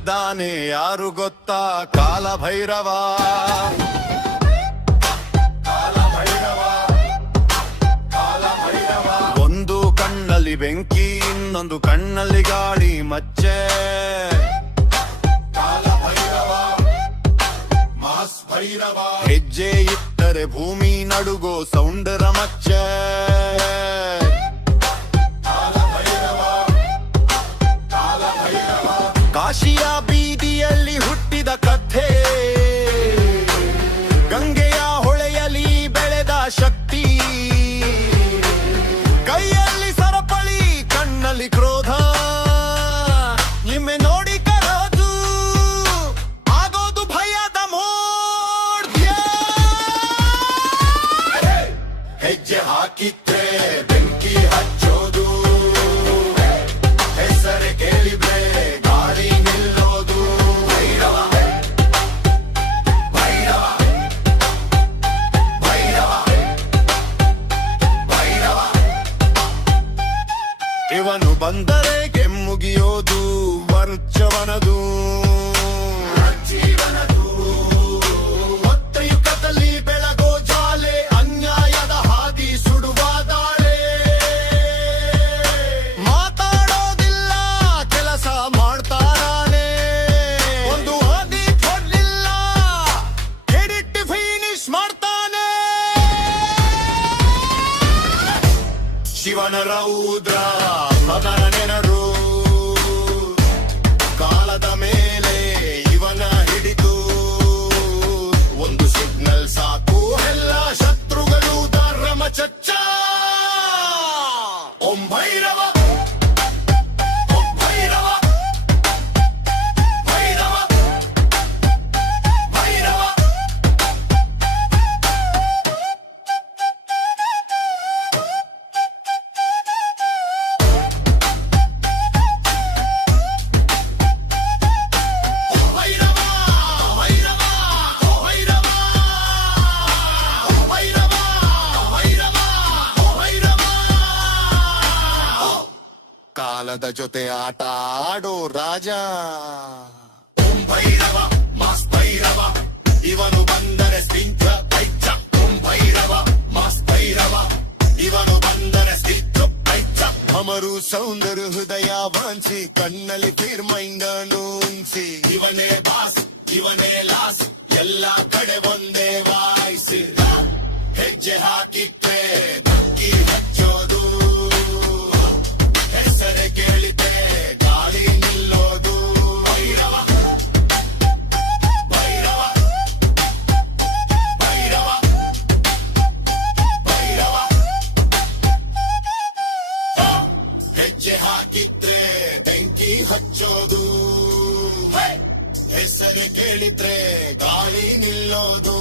ಇದ್ದಾನೆ ಯಾರು ಗೊತ್ತಾ? ಕಾಲಭೈರವ. ಒಂದು ಕಣ್ಣಲ್ಲಿ ಬೆಂಕಿ, ಇನ್ನೊಂದು ಕಣ್ಣಲ್ಲಿ ಗಾಳಿ ಮಚ್ಚೆ. ಹೆಜ್ಜೆ ಇಟ್ಟರೆ ಭೂಮಿ ನಡುಗೋ ಸೌಂದರ ಮಚ್ಚೆ. ಕಾಶಿಯ ಬೀದಿಯಲ್ಲಿ ಹುಟ್ಟಿದ ಕಥೆ, ಗಂಗೆಯ ಹೊಳೆಯಲ್ಲಿ ಬೆಳೆದ ಶಕ್ತಿ. ಕೈಯಲ್ಲಿ ಸರಪಳಿ, ಕಣ್ಣಲ್ಲಿ ಕ್ರೋಧ, ನಿಮ್ಮೆ ನೋಡಿ ಕರೋದು ಆಗೋದು ಭಯದ ಮೋಡ್ಯ. ಹೆಜ್ಜೆ ಹಾಕಿದ್ರೆ ಬೆಂಕಿ ಹಚ್ಚೋದು, ಹೆಸರೇ ಕೇಳಿದ್ರೆ ಗಾಳಿ ನಿಲ್ಲೋದು. ಭೈರವ ಭೈರವ ಭೈರವ ಭೈರವ. ಇವನು ಬಂದರೆ ಕೆಮ್ಮುಗಿಯೋದು ವರ್ಚವನದು. ಹೊತ್ತೆಯುಗದಲ್ಲಿ ಬೆಳಗೋ ಜಾಲೆ, ಅನ್ಯಾಯದ ಹಾದಿ ಸುಡುವ ದಾಳೆ. ಮಾತಾಡೋದಿಲ್ಲ, ಕೆಲಸ ಮಾಡ್ತಾರಾನೆ. ಒಂದು ಹಾದಿ ಕೊಡ್ಲಿಲ್ಲ, ಎಡಿಟ್ ಫಿನಿಶ್ ಮಾಡ್ತಾನೆ. ಶಿವನ ರೌದ್ರ ಮಗನ ನೆನರು, ಕಾಲದ ಮೇಲೆ ಇವನ ಹಿಡಿದು. ಒಂದು ಸಿಗ್ನಲ್ ಸಾಕು, ಎಲ್ಲ ಶತ್ರುಗಳು ಧರ್ಮ ಚಚ್ಚ. ಓಂ ಭೈರವ ಓಂ ಭೈರವ ಭೈರವ ಭೈರವ. ಕಾಲದ ಜೊತೆ ಆಟ ಆಡೋ ರಾಜ. ಓಂ ಭೈರವ ಮಾಸ್ ಭೈರವ, ಇವನು ಬಂದರೆ ಸ್ನಿಗ್ಧ ಪೈಚ. ಓಂ ಭೈರವ ಮಾಸ್ ಭೈರವ, ಇವನು ಬಂದರೆ ಸ್ನಿಗ್ಧ ಪೈಚ. ಅಮರು ಸೌಂದರ್ಯ ಹೃದಯ ವಾಂಚಿ, ಕಣ್ಣಲ್ಲಿ ಫಿರ್ ಮೈಂಡನು ಉಂಚಿ. ಇವನೇ ಬಾಸ್, ಇವನೇ ಲಾಸ್, ಎಲ್ಲ ಕಡೆ ಒಂದೇ ವಾಯ್ಸ್. ಹೆಜ್ಜೆ ಹಾಕಿದ್ರೆ ಧಕ್ಕಿ ಹಚ್ಚೋದು, ಹೆಸರೇ ಕೇಳಿದ್ರೆ ಗಾಳಿ ನಿಲ್ಲೋದು. ಭೈರವ ಭೈರವ ಭೈರವ ಭೈರವ. ಹೆಜ್ಜೆ ಹಾಕಿದ್ರೆ ಬೆಂಕಿ ಹಚ್ಚೋದು, ಹೆಸರೇ ಕೇಳಿದ್ರೆ ಗಾಳಿ ನಿಲ್ಲೋದು.